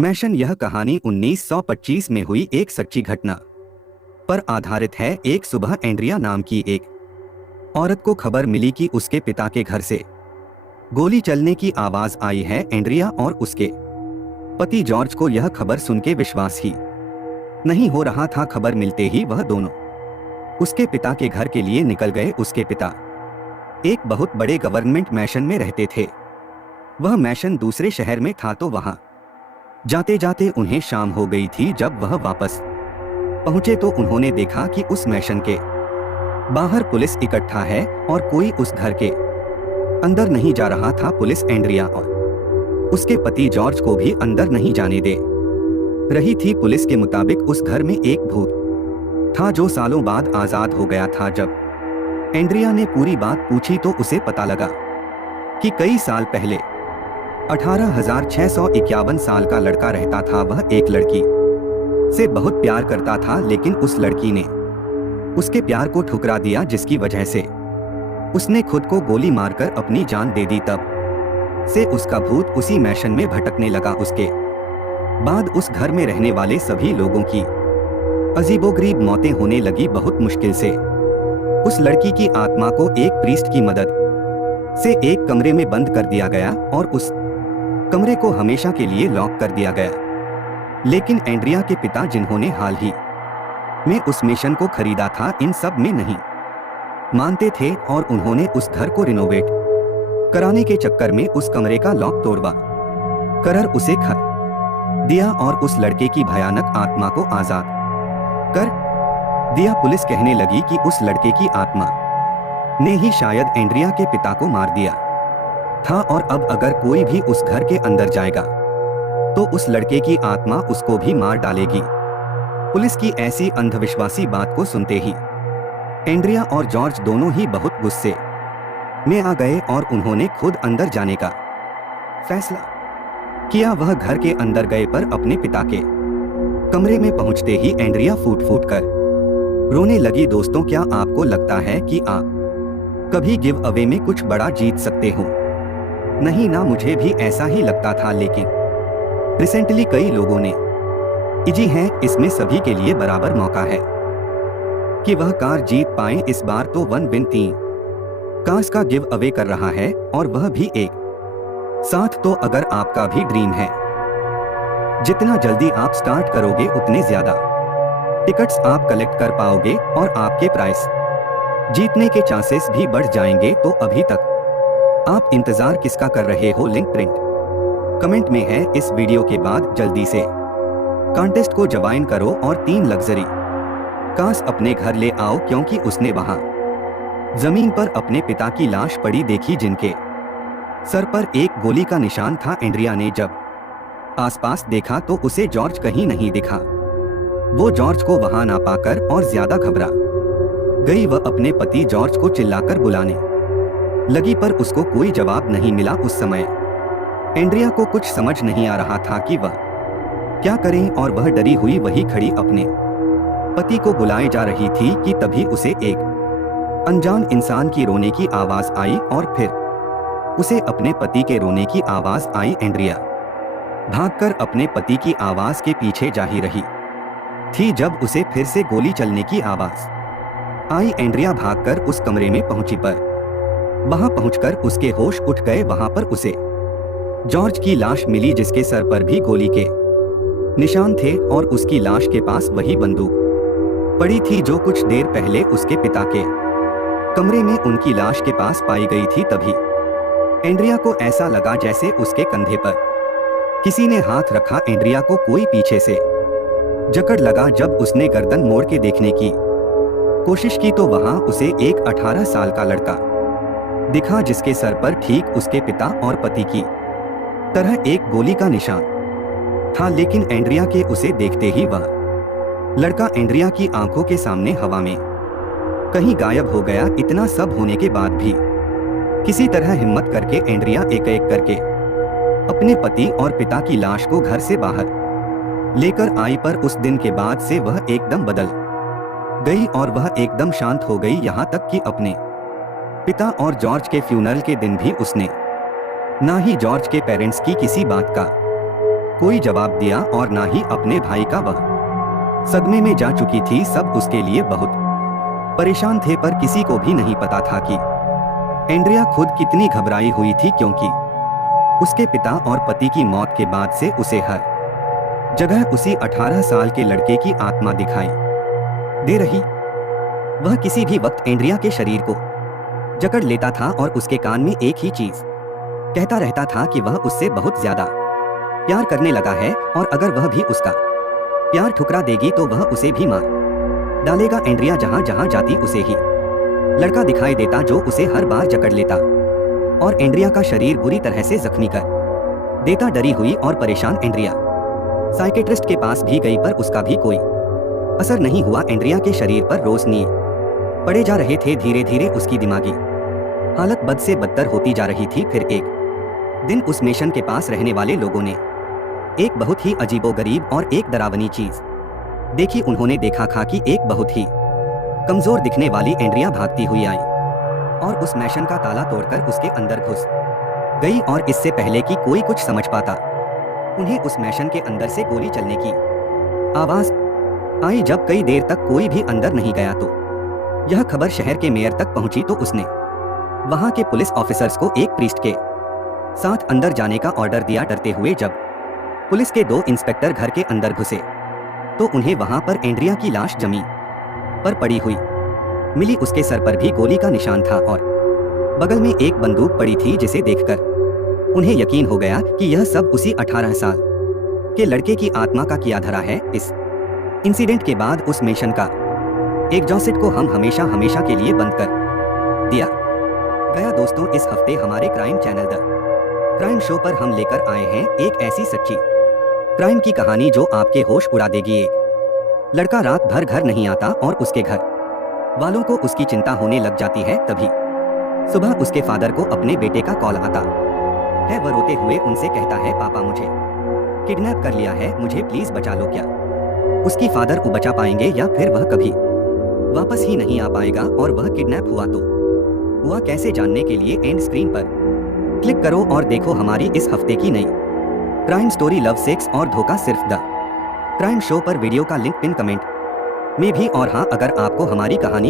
मैशन यह कहानी 1925 में हुई एक सच्ची घटना पर आधारित है। एक सुबह एंड्रिया नाम की एक औरत को खबर मिली कि उसके पिता के घर से गोली चलने की आवाज आई है। एंड्रिया और उसके पति जॉर्ज को यह खबर सुन के विश्वास ही नहीं हो रहा था। खबर मिलते ही वह दोनों उसके पिता के घर के लिए निकल गए। उसके पिता एक बहुत बड़े गवर्नमेंट मैशन में रहते थे। वह मैशन दूसरे शहर में था, तो वहां जाते जाते उन्हें शाम हो गई थी। जब वह वापस पहुंचे तो उन्होंने देखा कि उस मैशन के बाहर पुलिस इकट्ठा है और कोई उस घर के अंदर नहीं जा रहा था। पुलिस एंड्रिया और उसके पति जॉर्ज को भी अंदर नहीं जाने दे रही थी। पुलिस के मुताबिक उस घर में एक भूत था जो सालों बाद आजाद हो गया था। जब एंड्रिया ने पूरी बात पूछी तो उसे पता लगा कि कई साल पहले 18,651 साल का लड़का रहता था। वह एक लड़की से बहुत प्यार करता था, लेकिन उस लड़की ने उसके प्यार को ठुकरा दिया, जिसकी वजह से उसने खुद को गोली मारकर अपनी जान दे दी। तब से उसका भूत उसी मैशन में भटकने लगा। उसके बाद उस घर में रहने वाले सभी लोगों की अजीबोगरीब मौतें होने लगी। बहुत मुश्किल से उस लड़की की आत्मा को एक प्रीस्ट की मदद से एक कमरे में बंद कर दिया गया और उस कमरे को हमेशा के लिए लॉक कर दिया गया। लेकिन एंड्रिया के पिता, जिन्होंने हाल ही में उस मिशन को खरीदा था, इन सब में नहीं मानते थे और उन्होंने उस घर को रिनोवेट कराने के चक्कर में उस कमरे का लॉक तोड़वा कर उसे खा दिया और उस लड़के की भयानक आत्मा को आजाद कर दिया। पुलिस कहने लगी कि उस लड़के की आत्मा ने ही शायद एंड्रिया के पिता को मार दिया था और अब अगर कोई भी उस घर के अंदर जाएगा तो उस लड़के की आत्मा उसको भी मार डालेगी। पुलिस की ऐसी अंधविश्वासी बात को सुनते ही एंड्रिया और जॉर्ज दोनों ही बहुत गुस्से में आ गए और उन्होंने खुद अंदर जाने का फैसला किया। वह घर के अंदर गए पर अपने पिता के कमरे में पहुंचते ही एंड्रिया फूट फूट कर रोने लगी। दोस्तों, क्या आपको लगता है कि आप कभी गिव अवे में कुछ बड़ा जीत सकते हो? नहीं ना, मुझे भी ऐसा ही लगता था, लेकिन रिसेंटली कई लोगों ने इजी है। इसमें सभी के लिए बराबर मौका है कि वह कार जीत पाए। इस बार तो 1 विन 3 कार्स का गिव अवे कर रहा है और वह भी एक साथ। तो अगर आपका भी ड्रीम है, जितना जल्दी आप स्टार्ट करोगे उतने ज्यादा टिकट्स आप कलेक्ट कर पाओगे और आपके प्राइस जीतने के चांसेस भी बढ़ जाएंगे। तो अभी तक आप इंतजार किसका कर रहे हो? लिंक प्रिंट कमेंट में है। इस वीडियो के बाद जल्दी से कॉन्टेस्ट को ज्वाइन करो और 3 लग्जरी कार्स अपने घर ले आओ, क्योंकि उसने वहां जमीन पर अपने पिता की लाश पड़ी देखी, जिनके सर पर एक गोली का निशान था। एंड्रिया ने जब आसपास देखा तो उसे जॉर्ज कहीं नहीं दिखा। वो जॉर्ज को वहां ना पाकर और ज्यादा घबरा गई। वह अपने पति जॉर्ज को चिल्लाकर बुलाने लगी पर उसको कोई जवाब नहीं मिला। उस समय एंड्रिया को कुछ समझ नहीं आ रहा था कि वह क्या करें और वह डरी हुई वही खड़ी अपने पति को बुलाए जा रही थी कि तभी उसे एक अनजान इंसान की रोने की आवाज आई और फिर उसे अपने पति के रोने की आवाज आई। एंड्रिया भागकर अपने पति की आवाज के पीछे जा ही रही थी जब उसे फिर से गोली चलने की आवाज आई। एंड्रिया भागकर उस कमरे में पहुंची पर वहां पहुंचकर उसके होश उठ गए। वहां पर उसे जॉर्ज की लाश मिली, जिसके सर पर भी गोली के निशान थे और उसकी लाश के पास वही बंदूक पड़ी थी जो कुछ देर पहले उसके पिता के कमरे में उनकी लाश के पास पाई गई थी। तभी एंड्रिया को ऐसा लगा जैसे उसके कंधे पर किसी ने हाथ रखा। एंड्रिया को कोई पीछे से जकड़ लगा। जब उसने गर्दन मोड़ के देखने की कोशिश की तो वहां उसे एक 18 साल का लड़का दिखा, जिसके सर पर ठीक उसके पिता और पति की तरह एक गोली का निशान था। लेकिन एंड्रिया के उसे देखते ही वह लड़का एंड्रिया की आंखों के सामने हवा में कहीं गायब हो गया। इतना सब होने के बाद भी किसी तरह हिम्मत करके एंड्रिया एक एक करके अपने पति और पिता की लाश को घर से बाहर लेकर आई। पर उस दिन के बाद से वह एकदम बदल गई और वह एकदम शांत हो गई। यहाँ तक कि अपने पिता और जॉर्ज के फ्यूनरल के दिन भी उसने ना ही जॉर्ज के पेरेंट्स की किसी बात का कोई जवाब दिया और ना ही अपने भाई का। वह सदमे में जा चुकी थी। सब उसके लिए बहुत परेशान थे, पर किसी को भी नहीं पता था कि एंड्रिया खुद कितनी घबराई हुई थी, क्योंकि उसके पिता और पति की मौत के बाद से उसे हर जगह उसी 18 साल के लड़के की आत्मा दिखाई दे रही। वह किसी भी वक्त एंड्रिया के शरीर को जकड़ लेता था और उसके कान में एक ही चीज कहता रहता था कि वह उससे बहुत ज्यादा प्यार करने लगा है, और अगर वह भी उसका प्यार ठुकरा देगी तो वह उसे भी मार डालेगा। एंड्रिया जहां जहां जाती उसे ही लड़का दिखाई देता जो उसे हर बार जकड़ लेता और एंड्रिया का शरीर बुरी तरह से जख्मी कर देता। डरी हुई और परेशान एंड्रिया साइकेट्रिस्ट के पास भी गई, पर उसका भी कोई असर नहीं हुआ। एंड्रिया के शरीर पर रोज नींव पड़े जा रहे थे। धीरे धीरे उसकी दिमागी हालत बद से बदतर होती जा रही थी। फिर एक दिन उस मिशन के पास रहने वाले लोगों ने एक बहुत ही अजीबोगरीब और एक डरावनी चीज देखी। उन्होंने देखा था कि एक बहुत ही कमजोर दिखने वाली एंड्रिया भागती हुई आई और उस मैशन का ताला तोड़कर उसके अंदर घुस गई। और इससे पहले कि कोई कुछ समझ पाता, उन्हें उस मैशन के अंदर से गोली चलने की आवाज आई। जब कई देर तक कोई भी अंदर नहीं गया तो यह खबर शहर के मेयर तक पहुंची, तो उसने वहां के पुलिस ऑफिसर्स को एक प्रीस्ट के साथ अंदर जाने का ऑर्डर दिया। डरते हुए जब पुलिस के 2 इंस्पेक्टर घर के अंदर घुसे तो उन्हें वहां पर एंड्रिया की लाश जमीन पर पड़ी हुई मिली। उसके सर पर भी गोली का निशान था और बगल में एक बंदूक पड़ी थी, जिसे देखकर उन्हें यकीन हो गया कि यह सब उसी 18 साल के लड़के की आत्मा का किया धरा है। इस इंसिडेंट के बाद उस मिशन का एग्जॉस्ट को हम हमेशा हमेशा के लिए बंद कर दिया गया। दोस्तों, इस हफ्ते हमारे crime channel the crime show पर हम लेकर आए हैं एक ऐसी सच्ची क्राइम की कहानी जो आपके होश उड़ा देगी। एक लड़का रात भर घर नहीं आता और उसके घर वालों को उसकी चिंता होने लग जाती है। तभी सुबह उसके फादर को अपने बेटे का कॉल आता है। वह रोते हुए उनसे कहता है, पापा मुझे किडनैप कर लिया है, मुझे प्लीज बचा लो। क्या उसकी फादर को बचा पाएंगे या फिर वह कभी वापस ही नहीं आ पाएगा? और वह किडनैप हुआ तो हुआ कैसे, जानने के लिए एंड स्क्रीन पर क्लिक करो और देखो हमारी इस हफ्ते की नई क्राइम स्टोरी लव, सेक्स और धोखा सिर्फ द क्राइम शो पर। वीडियो का लिंक पिन कमेंट में भी। और हाँ, अगर आपको हमारी कहानी